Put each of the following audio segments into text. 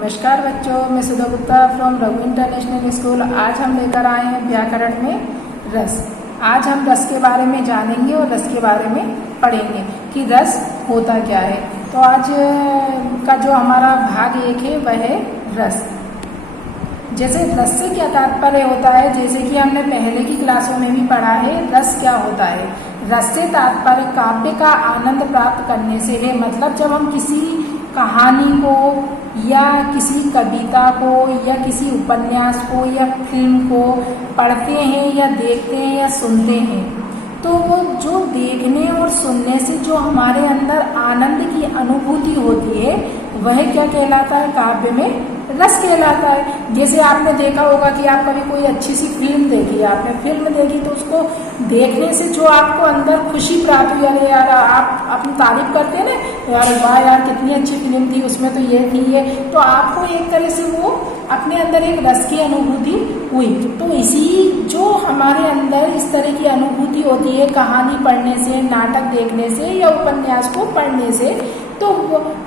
नमस्कार बच्चों, मैं Sudha Gupta from Raghu international school. आज हम लेकर आए हैं व्याकरण में रस। आज हम रस के बारे में जानेंगे और रस के बारे में पढ़ेंगे कि रस होता क्या है। तो आज का जो हमारा भाग 1 है वह है रस। जैसे रस से क्या तात्पर्य होता है, जैसे कि हमने पहले की क्लासों में भी पढ़ा है, रस क्या होता है। रस से तात्पर्य काव्य का आनंद प्राप्त करने से है। मतलब जब हम किसी कहानी को या किसी कविता को या किसी उपन्यास को या फिल्म को पढ़ते हैं या देखते हैं या सुनते हैं, तो वो जो देखने और सुनने से जो हमारे अंदर आनंद की अनुभूति होती है वह क्या कहलाता है, काव्य में रस कहलाता है। जैसे आपने देखा होगा कि आप कभी कोई अच्छी सी फिल्म देखी, आपने फिल्म देखी तो उसको देखने से जो आपको अंदर खुशी प्राप्त हुई, अरे यार आप अपनी तारीफ करते हैं ना, यार वाह यार कितनी अच्छी फिल्म थी, उसमें तो ये थी ये, तो आपको एक तरह से वो अपने अंदर एक रस की अनुभूति हुई। तो इसी जो हमारे अंदर इस तरह की अनुभूति होती है कहानी पढ़ने से, नाटक देखने से या उपन्यास को पढ़ने से, तो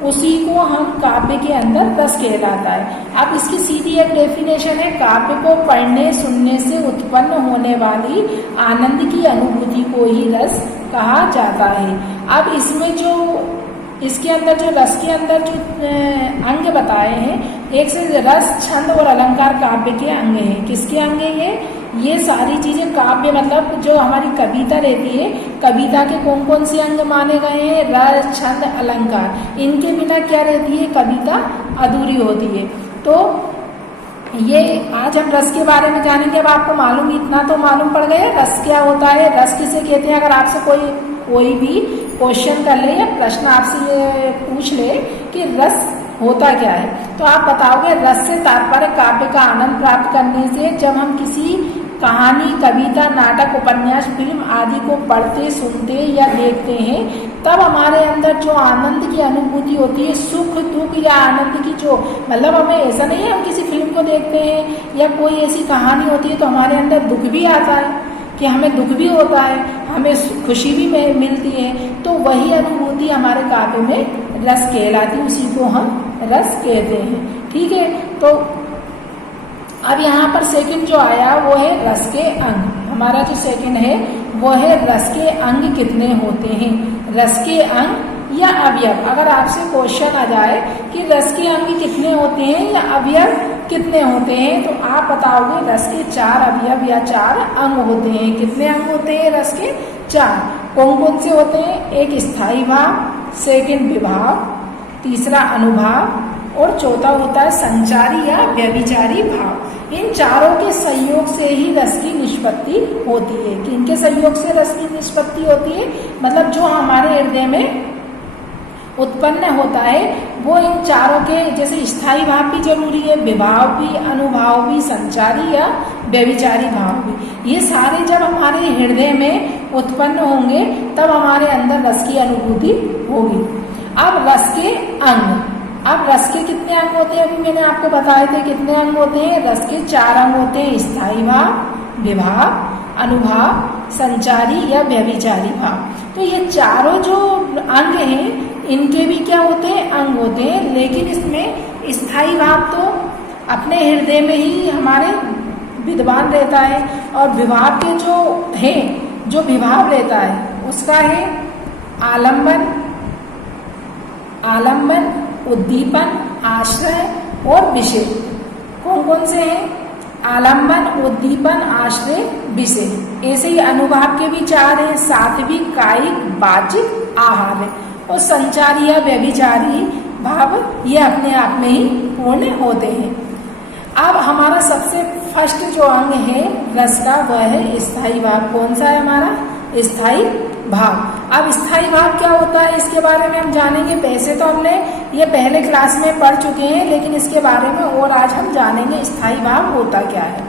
उसी को हम काव्य के अंदर रस कहलाता है। अब इसकी सीधी एक डेफिनेशन है, काव्य को पढ़ने सुनने से उत्पन्न होने वाली आनंद की अनुभूति को ही रस कहा जाता है। अब इसमें जो इसके अंदर जो रस के अंदर जो अंग बताए हैं, एक से रस, छंद और अलंकार काव्य के अंग हैं। किसके अंग हैं ये सारी चीजें? काव्य मतलब जो हमारी कविता रहती है, कविता के कौन कौन से अंग माने गए हैं? रस, छंद, अलंकार। इनके बिना क्या रहती है, कविता अधूरी होती है। तो ये आज हम रस के बारे में जानेंगे। अब आपको मालूम, इतना तो मालूम पड़ गया रस क्या होता है, रस किसे कहते हैं। अगर आपसे कोई भी क्वेश्चन कर ले या प्रश्न आपसे ये पूछ ले कि रस होता क्या है, तो आप बताओगे रस से तात्पर्य काव्य का आनंद प्राप्त करने से। जब हम किसी कहानी, कविता, नाटक, उपन्यास, फिल्म आदि को पढ़ते, सुनते या देखते हैं, तब हमारे अंदर जो आनंद की अनुभूति होती है, सुख दुख या आनंद की जो, मतलब हमें ऐसा नहीं है हम किसी फिल्म को देखते हैं या कोई ऐसी कहानी होती है तो हमारे अंदर दुख भी आता है कि हमें दुख भी होता है, हमें खुशी भी मिलती है, तो वही अनुभूति हमारे काव्य में रस कहलाती है, उसी को हम रस कहते हैं। ठीक है, तो अब यहाँ पर सेकंड जो आया वो है रस के अंग। हमारा जो सेकंड है वो है रस के अंग कितने होते हैं। रस के अंग या अवयव, अगर आपसे क्वेश्चन आ जाए कि रस के अंग कितने होते हैं या अवयव कितने होते हैं, तो आप बताओगे रस के 4 अवयव या 4 अंग होते हैं। कितने अंग होते हैं रस के? 4। कौन कौन से होते हैं? एक स्थायी भाव, सेकंड विभाव, तीसरा अनुभाव और चौथा होता है संचारी या व्यभिचारी भाव। इन चारों के सहयोग से ही रस की निष्पत्ति होती है। किनके सहयोग से रस की निष्पत्ति होती है? मतलब जो हमारे हृदय में उत्पन्न होता है वो इन चारों के, जैसे स्थायी भाव भी जरूरी है, विभाव भी, अनुभाव भी, संचारी या व्यभिचारी भाव भी। ये सारे जब हमारे हृदय में उत्पन्न होंगे तब हमारे अंदर रस की अनुभूति होगी। अब रस के अंग, अब रस के कितने अंग होते हैं? अभी मैंने आपको बताए थे कितने अंग होते हैं। रस के 4 अंग होते हैं, स्थायी भाव, विभाव, अनुभाव, संचारी या व्यभिचारी भाव। तो ये चारों जो अंग हैं इनके भी क्या होते हैं? अंग होते हैं। लेकिन इसमें स्थायी भाव तो अपने हृदय में ही हमारे विद्यमान रहता है, और विभाव के जो है, जो विभाव रहता है उसका है आलम्बन, उद्दीपन, आश्रय और विषय। कौन कौन से हैं? आलम्बन, उद्दीपन, आश्रय, विषय। ऐसे ही अनुभाव के भी 4 हैं, सात्विक, कायिक, वाचिक, आहार है। और संचारी या व्यभिचारी भाव ये अपने आप में ही पूर्ण होते हैं। अब हमारा सबसे फर्स्ट जो अंग है रस का वह है स्थायी भाव। कौन सा है हमारा? स्थायी भाव। अब स्थायी भाव क्या होता है इसके बारे में हम जानेंगे। वैसे तो हमने ये पहले क्लास में पढ़ चुके हैं, लेकिन इसके बारे में और आज हम जानेंगे स्थायी भाव होता क्या है।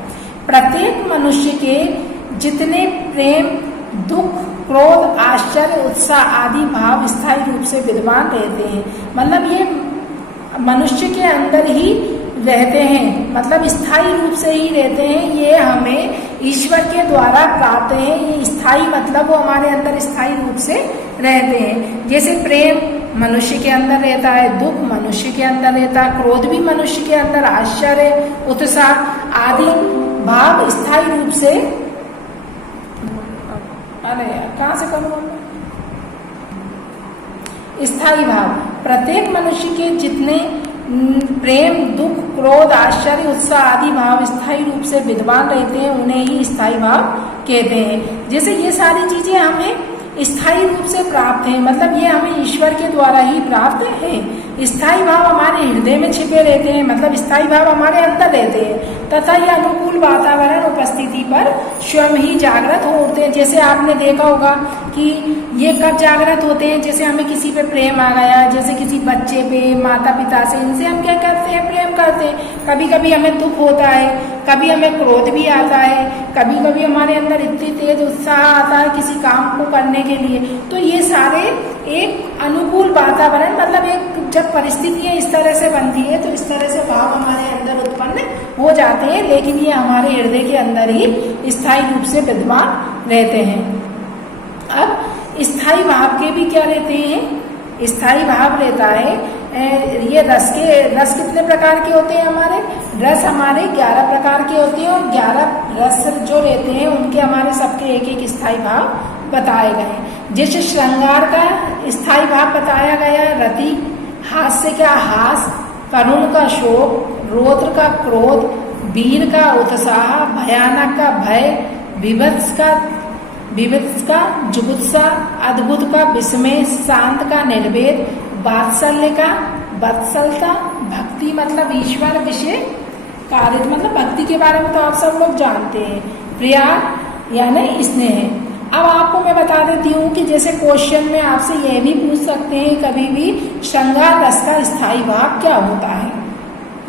प्रत्येक मनुष्य के जितने प्रेम, दुख, क्रोध, आश्चर्य, उत्साह आदि भाव स्थायी रूप से विद्यमान रहते हैं। मतलब ये मनुष्य के अंदर ही रहते हैं, मतलब स्थायी रूप से ही रहते हैं। ये हमें ईश्वर के द्वारा प्राप्त है। ये स्थायी मतलब वो हमारे अंदर स्थायी रूप से रहते हैं। जैसे प्रेम, मनुष्य के अंदर रहता है, दुख मनुष्य के अंदर रहता है, क्रोध भी मनुष्य के अंदर, आश्चर्य, उत्साह आदि भाव स्थायी रूप से, अरे कहाँ से करूँ, स्थायी भाव प्रत्येक मनुष्य के जितने प्रेम, दुख, क्रोध, आश्चर्य, उत्साह आदि भाव स्थायी रूप से विद्यमान रहते हैं, उन्हें ही स्थायी भाव कहते हैं। जैसे ये सारी चीजें हमें स्थायी रूप से प्राप्त हैं, मतलब ये हमें ईश्वर के द्वारा ही प्राप्त है। स्थायी भाव हमारे हृदय में छिपे रहते हैं, मतलब स्थायी भाव हमारे अंदर रहते हैं, तथा ये अनुकूल वातावरण उपस्थिति पर स्वयं ही जागृत होते हैं। जैसे आपने देखा होगा कि ये कब जागृत होते हैं, जैसे हमें किसी पे प्रेम आ गया, जैसे किसी बच्चे पे, माता पिता से, इनसे हम क्या करते हैं, प्रेम करते हैं। कभी कभी हमें दुख होता है, कभी हमें क्रोध भी आता है, कभी कभी हमारे अंदर इतनी तेज उत्साह आता है किसी काम को करने के लिए। तो ये सारे एक अनुकूल वातावरण, मतलब एक जब परिस्थितियां इस तरह से बनती है तो इस तरह से भाव हमारे अंदर उत्पन्न हो जाते हैं, लेकिन ये हमारे हृदय के अंदर ही स्थायी रूप से विद्यमान रहते हैं। अब स्थायी भाव के भी क्या रहते हैं, स्थायी भाव रहता है, ये रस कितने प्रकार के होते हैं हमारे, रस हमारे 11 प्रकार के होते हैं, और 11 रस जो रहते हैं उनके हमारे सबके एक एक स्थायी भाव बताए गए हैं। जैसे श्रृंगार का स्थायी भाव बताया गया है, रति, हास्य का हास, करुण का शोक, रौद्र का क्रोध, वीर का उत्साह, भयानक का भय, विभत्स का जुगुप्सा, अद्भुत का विस्मय, शांत का निर्वेद, वात्सल्य का वत्सलता, भक्ति मतलब ईश्वर विषय कार्य, मतलब भक्ति के बारे में तो आप सब लोग जानते हैं, प्रिया यानी स्नेह। अब आपको मैं बता देती हूँ कि जैसे क्वेश्चन में आपसे यह भी पूछ सकते हैं कभी भी, श्रृंगार रस का स्थायी भाव क्या होता है,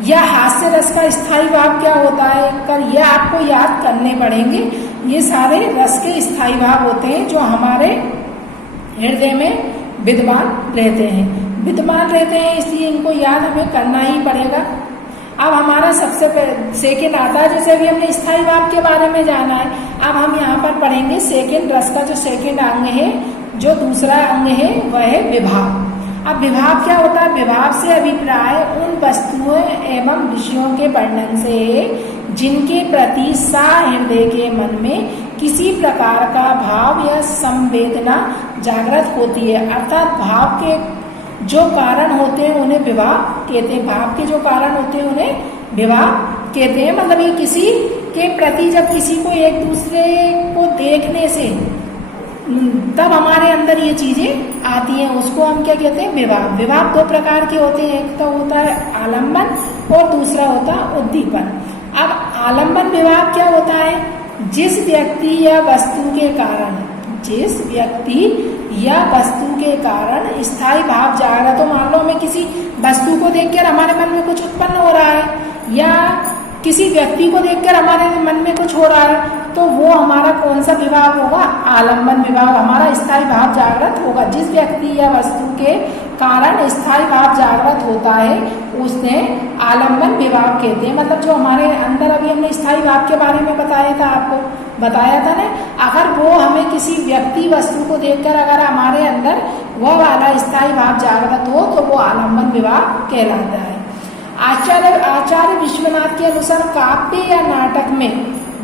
या हास्य रस का स्थायी भाव क्या होता है, कर यह आपको याद करने पड़ेंगे। ये सारे रस के स्थायी भाव होते हैं जो हमारे हृदय में विद्यमान रहते हैं, इसलिए इनको याद हमें करना ही पड़ेगा। अब हमारा सबसे सेकेंड आता है, जैसे अभी हमने स्थायी भाव के बारे में जाना है, अब हम यहाँ पर पढ़ेंगे सेकेंड रस का जो सेकेंड अंग है, जो दूसरा अंग है वह है विभाव। अब विभाव क्या होता है, विभाव से अभिप्राय उन वस्तुओं एवं विषयों के वर्णन से जिनके प्रति सा हृदय के मन में किसी प्रकार का भाव या संवेदना जागृत होती है, अर्थात भाव के जो कारण होते हैं उन्हें विभाव कहते हैं, भाव के जो कारण होते हैं उन्हें विभाव कहते हैं। मतलब ये किसी के प्रति जब किसी को एक दूसरे को देखने से तब हमारे अंदर ये चीजें आती हैं, उसको हम क्या कहते हैं, विभाव। विभाव 2 प्रकार के होते हैं, एक तो होता है आलम्बन और दूसरा होता है उद्दीपन। अब आलम्बन विभाव क्या होता है, जिस व्यक्ति या वस्तु के कारण स्थायी भाव जागृत हो। मान लो हमें किसी वस्तु को देखकर हमारे मन में कुछ उत्पन्न हो रहा है, या किसी व्यक्ति को देखकर हमारे मन में कुछ हो रहा है, तो वो हमारा कौन सा विभाव होगा, आलम्बन विभाव, हमारा स्थायी भाव जागृत होगा। जिस व्यक्ति या वस्तु के कारण स्थायी भाव जागृत होता है उसने आलम्बन विभाव कहते हैं। मतलब जो हमारे अंदर, अभी हमने स्थायी भाव के बारे में बताया था ना, अगर वो हमें किसी व्यक्ति वस्तु को देखकर अगर हमारे अंदर वह वाला स्थायी भाव जागृत हो तो वो आलम्बन विभाव कहलाता है। आचार्य विश्वनाथ के अनुसार काव्य या नाटक में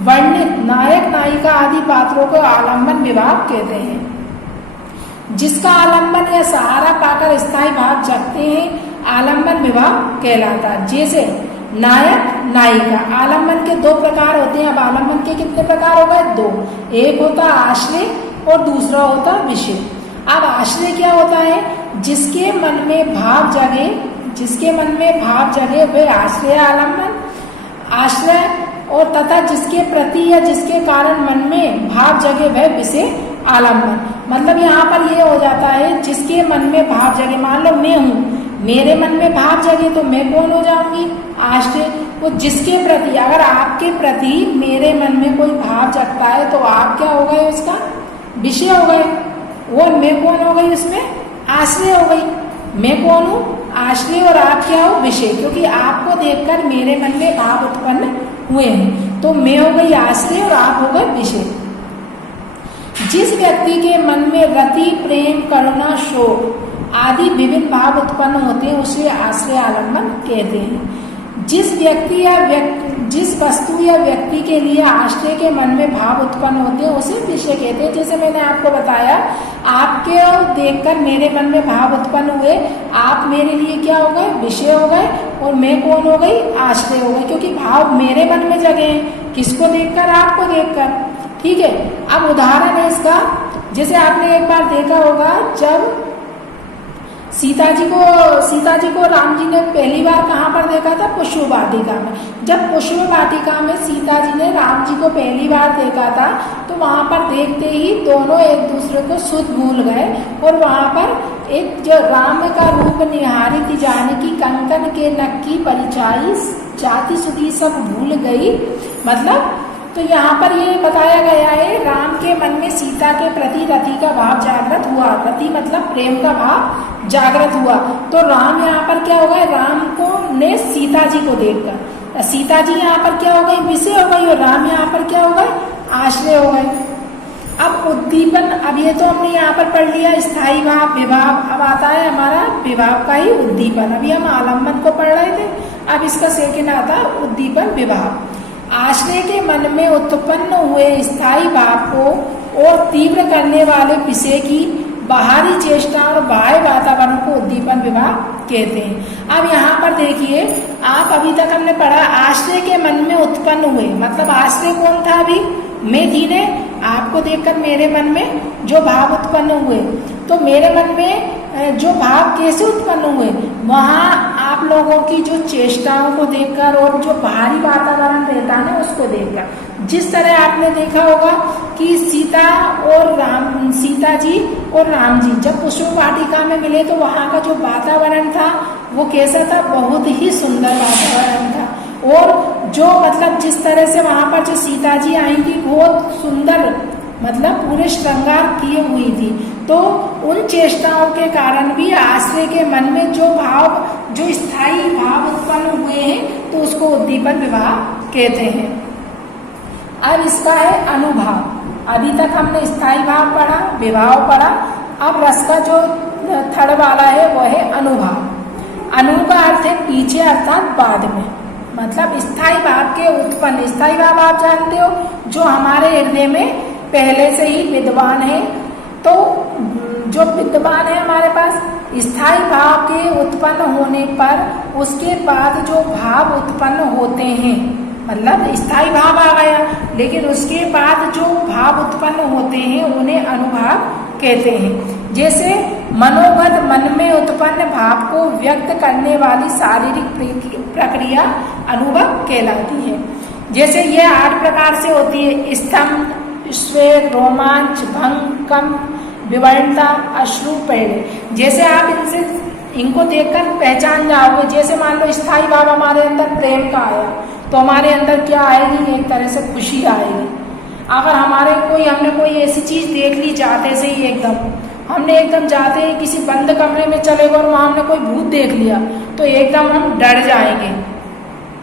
वर्णित नायक नायिका आदि पात्रों को आलम्बन विभाव कहते हैं। जिसका आलम्बन या सहारा पाकर स्थायी भाव जगते हैं आलम्बन विभाव कहलाता है। जैसे नायक नायिका, आलम्बन के 2 प्रकार होते हैं। अब आलम्बन के कितने प्रकार हो गए, 2। एक होता आश्रय और दूसरा होता विषय। अब आश्रय क्या होता है, जिसके मन में भाव जगे वे आश्रय आलम्बन, आश्रय, और तथा जिसके प्रति या जिसके कारण मन में भाव जगे वह विषय आलम्बन। मतलब यहाँ पर ये हो जाता है, जिसके मन में भाव जगे, मान लो मैं हूँ, मेरे मन में भाव जगे तो मैं कौन हो जाऊंगी, आश्रय। वो जिसके प्रति, अगर आपके प्रति मेरे मन में कोई भाव जगता है तो आप क्या हो गए, उसका विषय हो गए, और मैं कौन हो गई, उसमें आश्रय हो गई। मैं कौन हूँ, आश्रय, और आप क्या हो, विषय। क्योंकि आपको देखकर मेरे मन में भाव उत्पन्न हुए हैं, तो मैं हो गई आश्रय और आप हो गए विषय। जिस व्यक्ति के मन में रति, प्रेम, करुणा, शोक आदि विभिन्न भाव उत्पन्न होते हैं उसे आश्रय आलम्बन कहते हैं। जिस वस्तु या व्यक्ति के लिए आश्रय के मन में भाव उत्पन्न होते हैं उसे विषय कहते हैं। जैसे मैंने आपको बताया, आपके देखकर मेरे मन में भाव उत्पन्न हुए, आप मेरे लिए क्या हो गए, विषय हो गए, और मैं कौन हो गई, आश्रय हो गई, क्योंकि भाव मेरे मन में जगे हैं। किसको देखकर, आपको देखकर। ठीक है, अब उदाहरण है इसका, जैसे आपने एक बार देखा होगा जब सीता जी को राम जी ने पहली बार कहाँ पर देखा था, पुष्प वाटिका में। जब पुष्प वाटिका में सीता जी ने राम जी को पहली बार देखा था तो वहाँ पर देखते ही दोनों एक दूसरे को सुध भूल गए, और वहाँ पर एक जो राम का रूप निहारी थी जानकी, कंकन के नक्की परिचाई, जाति सुधी सब भूल गई। मतलब तो यहाँ पर ये बताया गया है, राम के मन में सीता के प्रति रति का भाव जागृत हुआ। रति मतलब प्रेम का भाव जागृत हुआ। तो राम यहाँ पर क्या हो गए, राम को ने सीता जी को देखकर, सीता जी यहाँ पर क्या हो गई, विषय हो गई, और राम यहाँ पर क्या हो गए, आश्रय हो गए। अब उद्दीपन, अब ये तो हमने यहाँ पर पढ़ लिया स्थायी भाव, विभाव। अब आता है हमारा विभाव का ही उद्दीपन। अभी हम आलम्बन को पढ़ रहे थे, अब इसका सेकंड आता है उद्दीपन, विभाव। आश्रय के मन में उत्पन्न हुए स्थायी भाव को और तीव्र करने वाले विषय की बाहरी चेष्टा और बाह्य वातावरण को उद्दीपन विभाव कहते हैं। अब यहाँ पर देखिए, आप अभी तक हमने पढ़ा आश्रय के मन में उत्पन्न हुए, मतलब आश्रय कौन था, अभी मैं थी ने, आपको देखकर मेरे मन में जो भाव उत्पन्न हुए, तो मेरे मन में जो भाव कैसे उत्पन्न हुए, वहाँ आप लोगों की जो चेष्टाओं को देखकर और जो बाहरी वातावरण रहता है ना उसको देखकर। जिस तरह आपने देखा होगा कि सीता जी और राम जी जब पुष्प वाटिका में मिले तो वहाँ का जो वातावरण था वो कैसा था, बहुत ही सुंदर वातावरण था। और जो मतलब जिस तरह से वहाँ पर जो सीता जी आई थी बहुत सुंदर, मतलब पूरे श्रृंगार किए हुई थी। तो उन चेष्टाओं के कारण भी आश्रय के मन में जो भाव, जो स्थायी भाव उत्पन्न हुए हैं तो उसको उद्दीपन विभाव कहते हैं। अब इसका है अनुभाव। अभी तक हमने स्थायी भाव पढ़ा, विभाव पढ़ा, अब रस का जो थर्ड वाला है वो है अनुभाव। अनु का अर्थ है पीछे अर्थात बाद में, मतलब स्थायी भाव के उत्पन्न। स्थायी भाव आप जानते हो जो हमारे हृदय में पहले से ही विद्वान है, तो जो विद्वान है हमारे पास, स्थायी भाव के उत्पन्न होने पर उसके बाद जो भाव उत्पन्न होते हैं, मतलब स्थायी भाव आ गया लेकिन उसके बाद जो भाव उत्पन्न होते हैं उन्हें अनुभाव कहते हैं। जैसे मनोगत, मन में उत्पन्न भाव को व्यक्त करने वाली शारीरिक प्रक्रिया अनुभव कहलाती है। जैसे ये 8 प्रकार से होती है, स्तंभ, स्वेग, रोमांच, भंग, कंप, विवरणता, अश्रु, पहले। जैसे आप इनको देखकर पहचान जाओगे। जैसे मान लो स्थायी भाव हमारे अंदर प्रेम का आया तो हमारे अंदर क्या आएगी, एक तरह से खुशी आएगी। अगर हमने कोई ऐसी चीज देख ली जाते से ही हमने एकदम जाते ही किसी बंद कमरे में चले गए और वहां हमने कोई भूत देख लिया तो एकदम हम डर जाएंगे,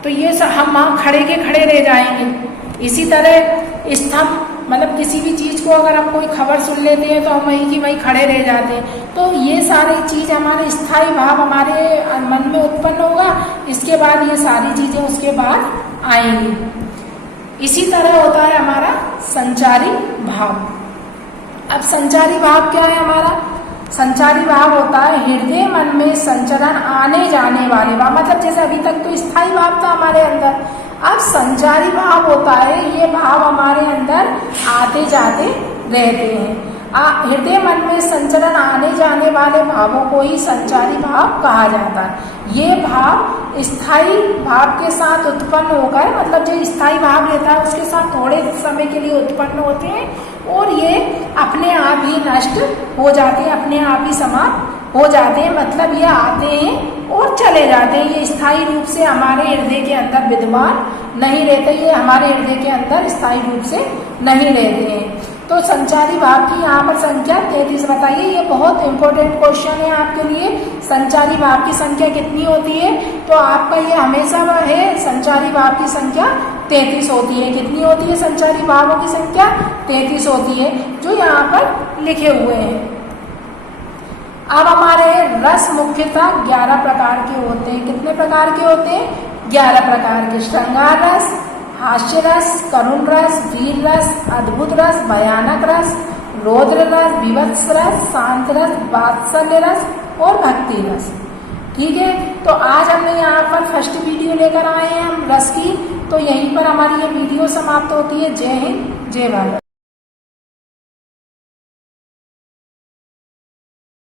तो ये सब हम वहां खड़े के खड़े रह जाएंगे। इसी तरह स्तंभ, मतलब किसी भी चीज को अगर हम कोई खबर सुन लेते हैं तो हम वहीं की वहीं खड़े रह जाते हैं। तो ये सारी चीज हमारे स्थायी भाव हमारे मन में उत्पन्न होगा, इसके बाद ये सारी चीजें उसके बाद आएंगी। इसी तरह होता है हमारा संचारी भाव। अब संचारी भाव क्या है हमारा? संचारी भाव होता है हृदय मन में संचरण आने जाने वाले भाव। मतलब जैसे अभी तक तो स्थायी भाव था हमारे अंदर, अब संचारी भाव होता है, ये भाव हमारे अंदर आते जाते रहते हैं। हृदय मन में संचरण आने जाने वाले भावों को ही संचारी भाव कहा जाता है। ये भाव स्थायी भाव के साथ उत्पन्न होकर, मतलब जो स्थायी भाव रहता है उसके साथ थोड़े समय के लिए उत्पन्न होते हैं और ये अपने आप ही नष्ट हो जाते हैं, अपने आप ही समाप्त हो जाते हैं। मतलब ये आते हैं और चले जाते हैं, ये स्थायी रूप से हमारे हृदय के अंदर विद्यमान नहीं रहते, ये हमारे हृदय के अंदर स्थायी रूप से नहीं रहते हैं। तो संचारी भाव की यहाँ पर संख्या 33 बताइए। ये बहुत इंपॉर्टेंट क्वेश्चन है आपके लिए। संचारी भाव की संख्या कितनी होती है? तो आपका ये हमेशा है संचारी भाव की संख्या 33 होती है। कितनी होती है संचारी भावों की संख्या? 33 होती है, जो यहाँ पर लिखे हुए हैं। अब हमारे रस मुख्यतः 11 प्रकार के होते हैं। कितने प्रकार के होते हैं? 11 प्रकार के। श्रृंगार रस, हास्य रस, करुण रस, वीर रस, अद्भुत रस, भयानक रस, रौद्र रस, विवत्स रस, शांत रस, वात्सल्य रस और भक्ति रस। ठीक है, तो आज हमने यहाँ पर फर्स्ट वीडियो लेकर आए हैं हम रस की। तो यहीं पर हमारी ये वीडियो समाप्त होती है। जय हिंद, जय भारत।